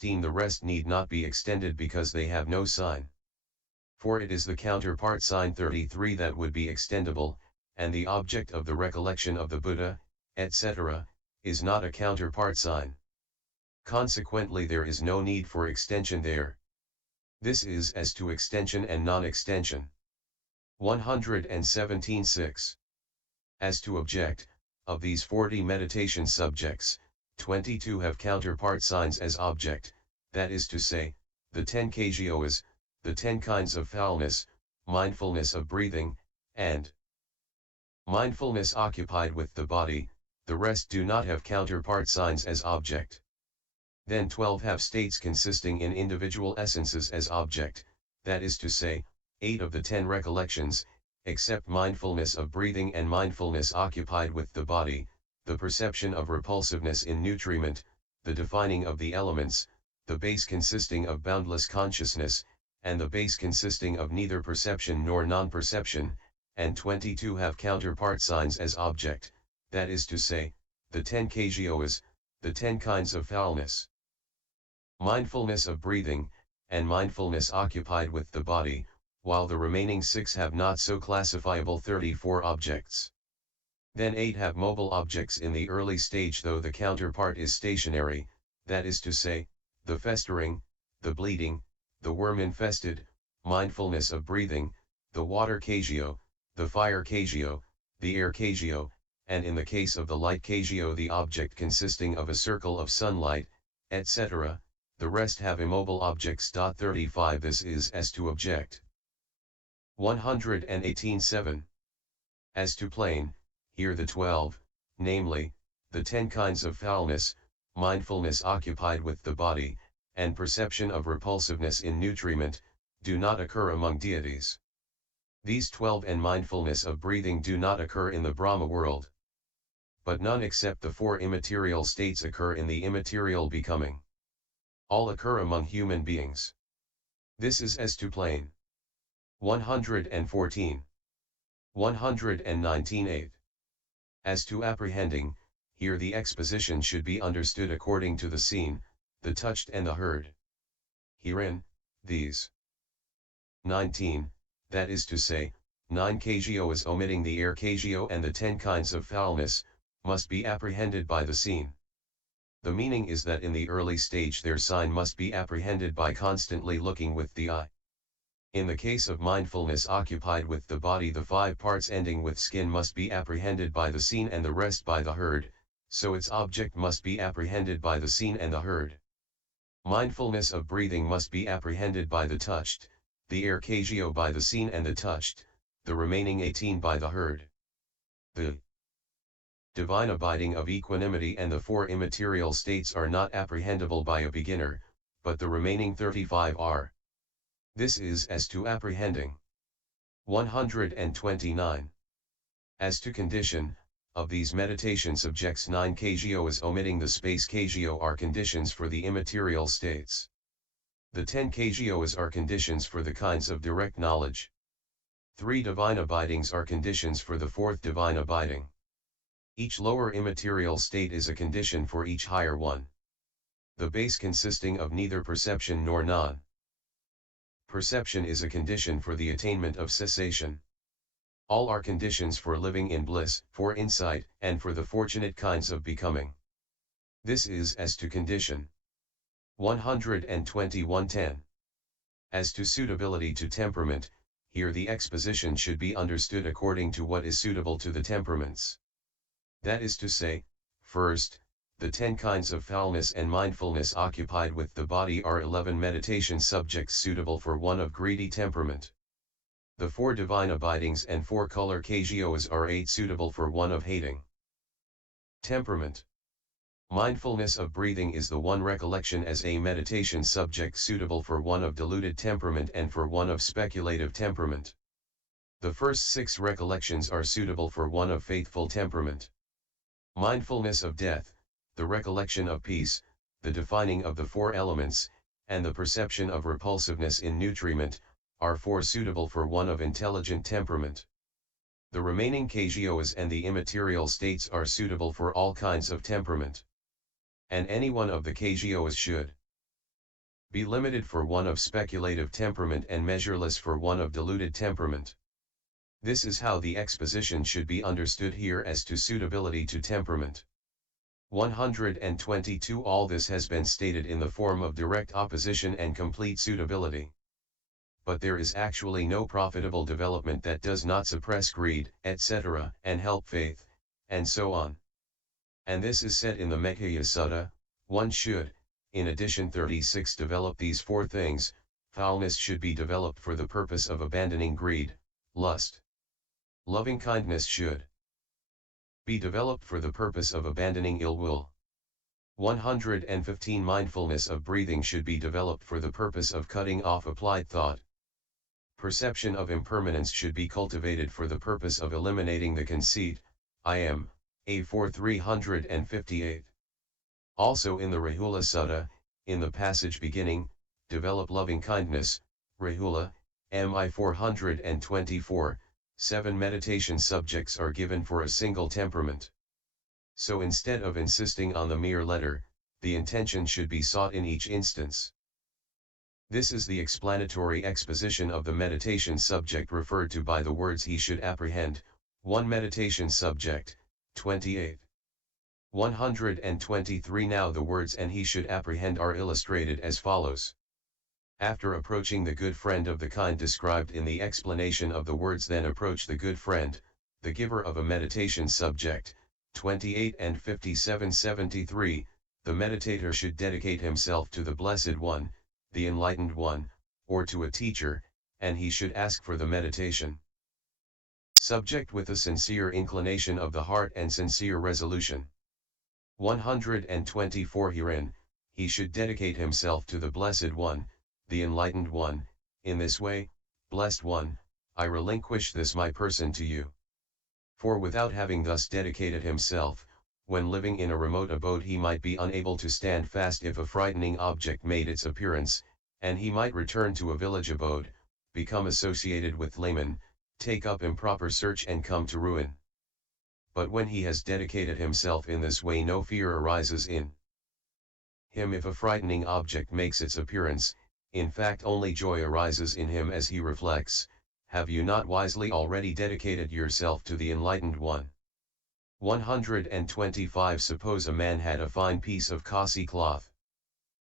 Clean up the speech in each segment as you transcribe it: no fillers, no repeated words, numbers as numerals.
The rest need not be extended because they have no sign. For it is the counterpart sign 33 that would be extendable, and the object of the recollection of the Buddha, etc., is not a counterpart sign. Consequently there is no need for extension there. This is as to extension and non-extension. 117.6. As to object, of these 40 meditation subjects, 22 have counterpart signs as object, that is to say, the 10 kjoas, the 10 kinds of foulness, mindfulness of breathing, and mindfulness occupied with the body. The rest do not have counterpart signs as object. Then 12 have states consisting in individual essences as object, that is to say, 8 of the 10 recollections, except mindfulness of breathing and mindfulness occupied with the body, the perception of repulsiveness in nutriment, the defining of the elements, the base consisting of boundless consciousness, and the base consisting of neither perception nor non-perception, and 22 have counterpart signs as object, that is to say, the 10 kjoas, the 10 kinds of foulness, mindfulness of breathing, and mindfulness occupied with the body, while the remaining 6 have not so classifiable 34 objects. Then 8 have mobile objects in the early stage, though the counterpart is stationary, that is to say, the festering, the bleeding, the worm-infested, mindfulness of breathing, the water kjo, the fire kjo, the air kjo, and in the case of the light kjo the object consisting of a circle of sunlight, etc., the rest have immobile objects. 35 This is as to object. 118.7. As to plane, here the 12, namely, the 10 kinds of foulness, mindfulness occupied with the body, and perception of repulsiveness in nutriment, do not occur among deities. These 12 and mindfulness of breathing do not occur in the Brahma world. But none except the 4 immaterial states occur in the immaterial becoming. All occur among human beings. This is as to plane. 114. 119.8. As to apprehending, here the exposition should be understood according to the seen, the touched and the heard. Herein, these 19, that is to say, 9 kjoas omitting the air kjo and the 10 kinds of foulness, must be apprehended by the seen. The meaning is that in the early stage their sign must be apprehended by constantly looking with the eye. In the case of mindfulness occupied with the body, the 5 parts ending with skin must be apprehended by the seen and the rest by the heard, so its object must be apprehended by the seen and the heard. Mindfulness of breathing must be apprehended by the touched, the air kjo by the seen and the touched, the remaining 18 by the heard. The divine abiding of equanimity and the 4 immaterial states are not apprehendable by a beginner, but the remaining 35 are. This is as to apprehending. 129. As to condition, of these meditation subjects 9 kjoas omitting the space kjo are conditions for the immaterial states. The 10 kjoas are conditions for the kinds of direct knowledge. 3 divine abidings are conditions for the 4th divine abiding. Each lower immaterial state is a condition for each higher one. The base consisting of neither perception nor non-perception is a condition for the attainment of cessation. All are conditions for living in bliss, for insight, and for the fortunate kinds of becoming. This is as to condition. 121.10. As to suitability to temperament, here the exposition should be understood according to what is suitable to the temperaments. That is to say, first, the 10 kinds of foulness and mindfulness occupied with the body are 11 meditation subjects suitable for one of greedy temperament. The 4 divine abidings and 4 color kjoas are 8 suitable for one of hating temperament. Mindfulness of breathing is the one recollection as a meditation subject suitable for one of deluded temperament and for one of speculative temperament. The first 6 recollections are suitable for one of faithful temperament. Mindfulness of death, the recollection of peace, the defining of the 4 elements, and the perception of repulsiveness in nutriment, are 4 suitable for one of intelligent temperament. The remaining kjoas and the immaterial states are suitable for all kinds of temperament. And any one of the kjoas should Be limited for one of speculative temperament and measureless for one of diluted temperament. This is how the exposition should be understood here as to suitability to temperament. 122 All this has been stated in the form of direct opposition and complete suitability. But there is actually no profitable development that does not suppress greed, etc., and help faith, and so on. And this is said in the Meghalaya Sutta. One should, in addition 36 develop these four things. Foulness should be developed for the purpose of abandoning greed, lust. Loving kindness should be developed for the purpose of abandoning ill will. 115 Mindfulness of breathing should be developed for the purpose of cutting off applied thought. Perception of impermanence should be cultivated for the purpose of eliminating the conceit, I am, A4 358. Also in the Rahula Sutta, in the passage beginning, develop loving kindness, Rahula, MI 424, 7 meditation subjects are given for a single temperament. So instead of insisting on the mere letter, the intention should be sought in each instance. This is the explanatory exposition of the meditation subject referred to by the words he should apprehend. 1 Meditation subject, 28. 123 Now the words and he should apprehend are illustrated as follows. After approaching the good friend of the kind described in the explanation of the words, then approach the good friend, the giver of a meditation subject. 28 and 57-73, the meditator should dedicate himself to the Blessed One, the Enlightened One, or to a teacher, and he should ask for the meditation subject with a sincere inclination of the heart and sincere resolution. 124 Herein, he should dedicate himself to the Blessed One, the Enlightened One. In this way, Blessed One, I relinquish this my person to you. For without having thus dedicated himself, when living in a remote abode he might be unable to stand fast if a frightening object made its appearance, and he might return to a village abode, become associated with laymen, take up improper search and come to ruin. But when he has dedicated himself in this way, no fear arises in him if a frightening object makes its appearance. In fact, only joy arises in him as he reflects, have you not wisely already dedicated yourself to the Enlightened One? 125 Suppose a man had a fine piece of costly cloth.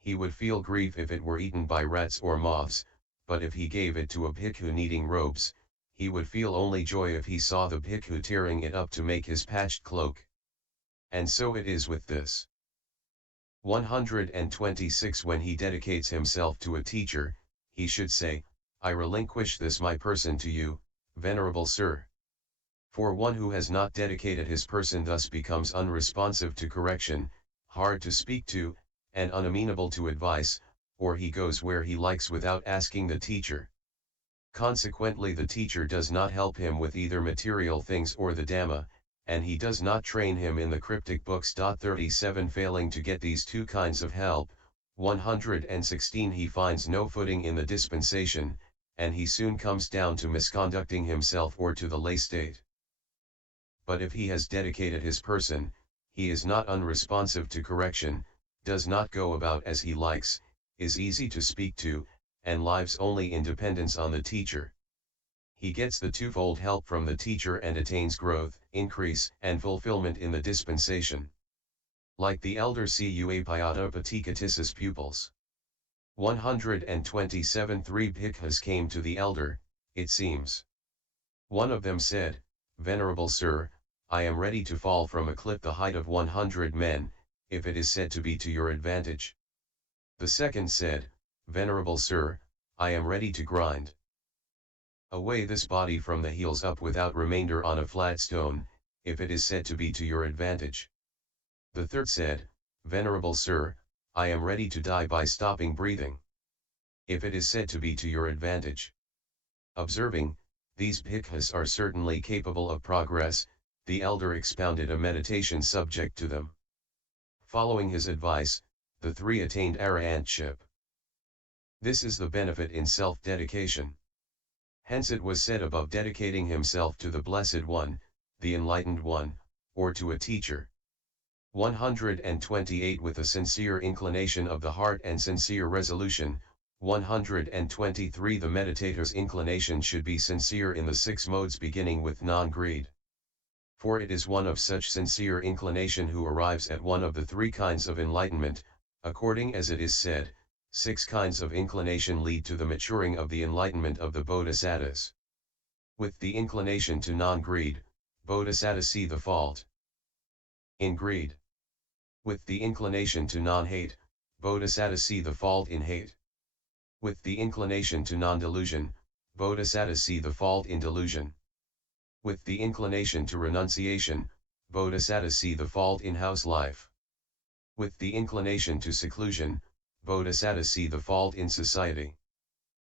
He would feel grief if it were eaten by rats or moths, but if he gave it to a bhikkhu needing robes, he would feel only joy if he saw the bhikkhu tearing it up to make his patched cloak. And so it is with this. 126 When he dedicates himself to a teacher, he should say, I relinquish this my person to you, Venerable Sir. For one who has not dedicated his person thus becomes unresponsive to correction, hard to speak to, and unamenable to advice, or he goes where he likes without asking the teacher. Consequently, the teacher does not help him with either material things or the Dhamma, and he does not train him in the cryptic books. 37 Failing to get these two kinds of help, 116 he finds no footing in the dispensation, and he soon comes down to misconducting himself or to the lay state. But if he has dedicated his person, he is not unresponsive to correction, does not go about as he likes, is easy to speak to, and lives only in dependence on the teacher. He gets the twofold help from the teacher and attains growth, increase, and fulfillment in the dispensation. Like the elder Cuapayata Patikatisa's pupils. 127 Three bhikkhus came to the elder, it seems. One of them said, Venerable Sir, I am ready to fall from a cliff the height of 100 men, if it is said to be to your advantage. The second said, Venerable Sir, I am ready to grind away this body from the heels up without remainder on a flat stone, if it is said to be to your advantage. The third said, Venerable Sir, I am ready to die by stopping breathing, if it is said to be to your advantage. Observing, these bhikkhus are certainly capable of progress, the elder expounded a meditation subject to them. Following his advice, the three attained arahantship. This is the benefit in self-dedication. Hence it was said above, dedicating himself to the Blessed One, the Enlightened One, or to a teacher. 128 With a sincere inclination of the heart and sincere resolution. 123 The meditator's inclination should be sincere in the 6 modes beginning with non-greed. For it is one of such sincere inclination who arrives at one of the 3 kinds of enlightenment, according as it is said, 6 kinds of inclination lead to the maturing of the enlightenment of the bodhisattvas. With the inclination to non-greed, bodhisattvas see the fault in greed. With the inclination to non-hate, bodhisattvas see the fault in hate. With the inclination to non-delusion, bodhisattvas see the fault in delusion. With the inclination to renunciation, bodhisattvas see the fault in house life. With the inclination to seclusion, bodhisattvas see the fault in society.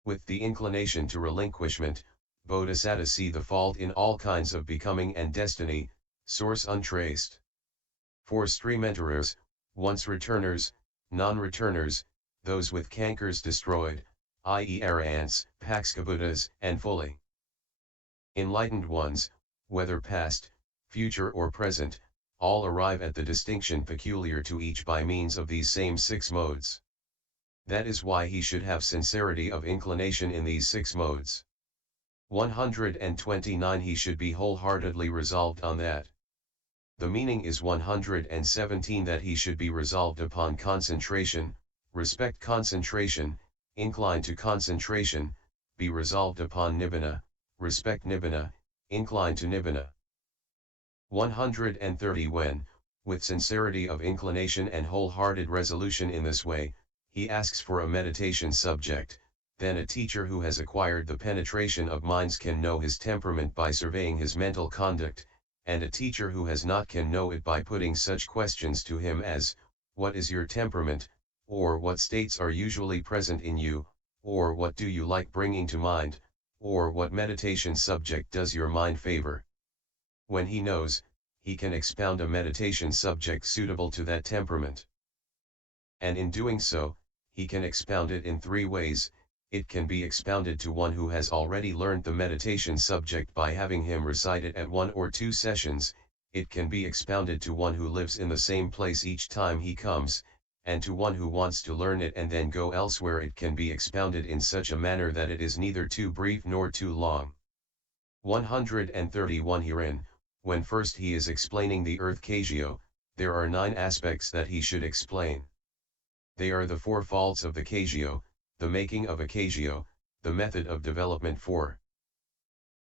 With the inclination to relinquishment, bodhisattvas see the fault in all kinds of becoming and destiny, source untraced. 4 stream enterers, once returners, non-returners, those with cankers destroyed, i.e. arahants, pakskabuddhas, and fully enlightened ones, whether past, future or present, all arrive at the distinction peculiar to each by means of these same 6 modes. That is why he should have sincerity of inclination in these 6 modes. 129 He should be wholeheartedly resolved on that. The meaning is 117 that he should be resolved upon concentration, respect concentration, incline to concentration, be resolved upon nibbana, respect nibbana, incline to nibbana. 130 When, with sincerity of inclination and wholehearted resolution in this way, he asks for a meditation subject, then a teacher who has acquired the penetration of minds can know his temperament by surveying his mental conduct, and a teacher who has not can know it by putting such questions to him as, what is your temperament, or what states are usually present in you, or what do you like bringing to mind, or what meditation subject does your mind favor. When he knows, he can expound a meditation subject suitable to that temperament. And in doing so, he can expound it in 3 ways. It can be expounded to one who has already learned the meditation subject by having him recite it at 1 or 2 sessions, it can be expounded to one who lives in the same place each time he comes, and to one who wants to learn it and then go elsewhere. It can be expounded in such a manner that it is neither too brief nor too long. 131 Herein, when first he is explaining the earth Kagyo, there are 9 aspects that he should explain. They are the 4 faults of the Kagyo, the making of a Kagyo, the method of development for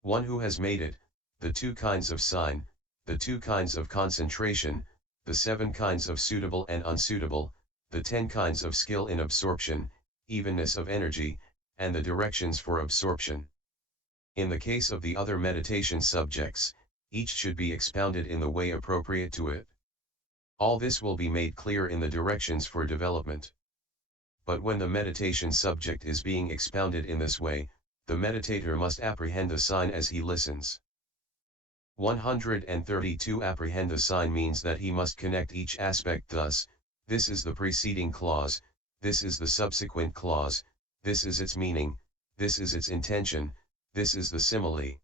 one who has made it, the 2 kinds of sign, the 2 kinds of concentration, the 7 kinds of suitable and unsuitable, the 10 kinds of skill in absorption, evenness of energy, and the directions for absorption. In the case of the other meditation subjects, each should be expounded in the way appropriate to it. All this will be made clear in the directions for development. But when the meditation subject is being expounded in this way, the meditator must apprehend the sign as he listens. 132 Apprehend the sign means that he must connect each aspect thus, this is the preceding clause, this is the subsequent clause, this is its meaning, this is its intention, this is the simile.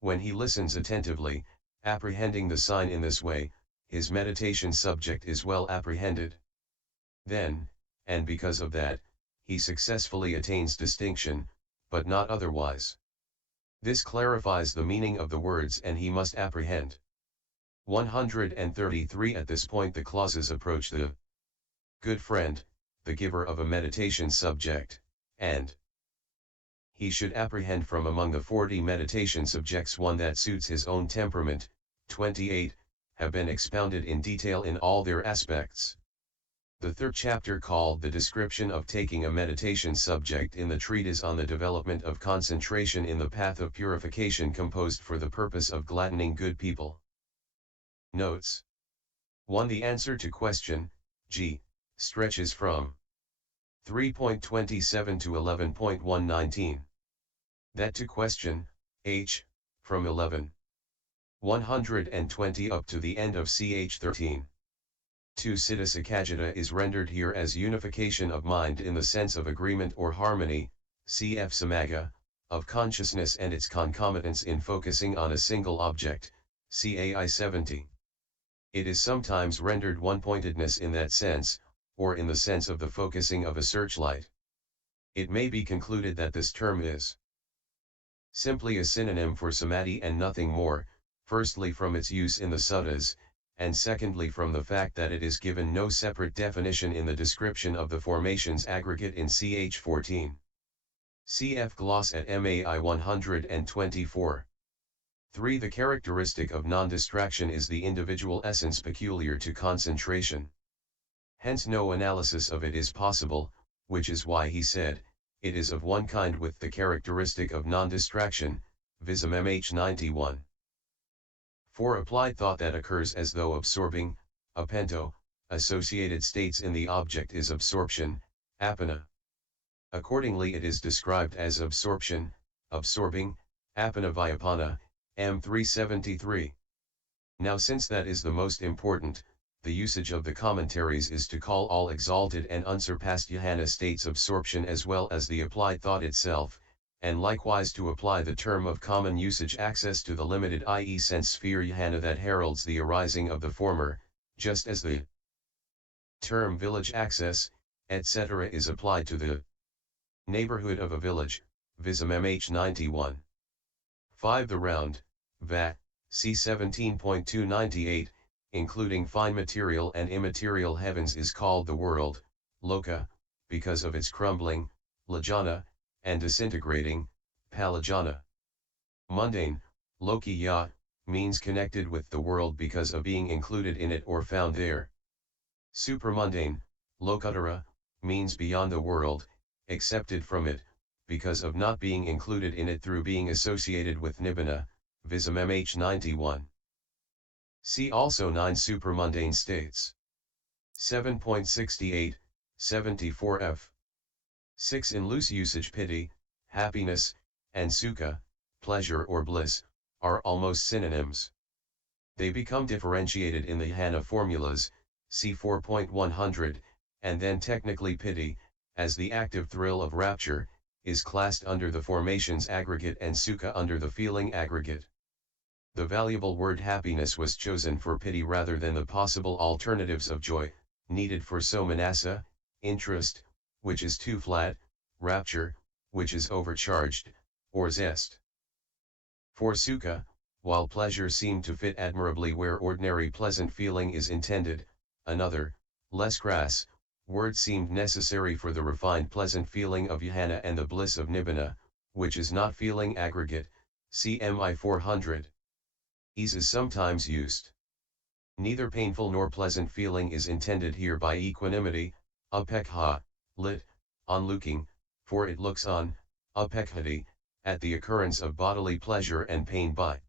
When he listens attentively, apprehending the sign in this way, his meditation subject is well apprehended. Then, and because of that, he successfully attains distinction, but not otherwise. This clarifies the meaning of the words and he must apprehend. 133 At this point the clauses approach the good friend, the giver of a meditation subject, and he should apprehend from among the 40 meditation subjects one that suits his own temperament. 28 have been expounded in detail in all their aspects. The 3rd chapter, called The Description of Taking a Meditation Subject in the Treatise on the Development of Concentration in the Path of Purification, composed for the purpose of gladdening good people. Notes. 1. The answer to question, G, stretches from 3.27 to 11.119. That to question, H, from 11.120 up to the end of ch 13. 2. Siddha Sakajita is rendered here as unification of mind in the sense of agreement or harmony, cf. Samaga, of consciousness and its concomitants in focusing on a single object, CAI 70. It is sometimes rendered one-pointedness in that sense, or in the sense of the focusing of a searchlight. It may be concluded that this term is simply a synonym for samadhi and nothing more, firstly from its use in the suttas, and secondly from the fact that it is given no separate definition in the description of the formations aggregate in ch 14. Cf. Gloss at MAI 124. 3. The characteristic of non-distraction is the individual essence peculiar to concentration. Hence no analysis of it is possible, which is why he said, it is of one kind with the characteristic of non-distraction, Vism-mhp 91. 4. Applied thought that occurs as though absorbing, appento, associated states in the object is absorption, appana. Accordingly it is described as absorption, absorbing, appana Vibhaòga, M373. Now since that is the most important, the usage of the commentaries is to call all exalted and unsurpassed jhana states absorption as well as the applied thought itself, and likewise to apply the term of common usage access to the limited i.e. sense sphere jhana that heralds the arising of the former, just as the term village access, etc. is applied to the neighborhood of a village, Vism-mhp 91. 5. The round, va, c 17.298, including fine material and immaterial heavens is called the world, loka, because of its crumbling, jhana, and disintegrating, jhana. Mundane, lokiya, means connected with the world because of being included in it or found there. Supramundane, lokuttara, means beyond the world, accepted from it, because of not being included in it through being associated with nibbana, Vism-mhp 91. See also 9 supramundane states. 7.68, 74f. 6. In loose usage piti, happiness, and sukha, pleasure or bliss, are almost synonyms. They become differentiated in the jhana formulas, c 4.100, and then technically piti, as the active thrill of rapture, is classed under the formations aggregate and sukha under the feeling aggregate. The valuable word happiness was chosen for piti rather than the possible alternatives of joy, needed for somanassa, interest, which is too flat, rapture, which is overcharged, or zest. For sukha, while pleasure seemed to fit admirably where ordinary pleasant feeling is intended, another, less crass, word seemed necessary for the refined pleasant feeling of jhana and the bliss of nibbana, which is not feeling aggregate, CMI 400. Ease is sometimes used. Neither painful nor pleasant feeling is intended here by equanimity, upekha, lit, on looking, for it looks on, upekhati, at the occurrence of bodily pleasure and pain by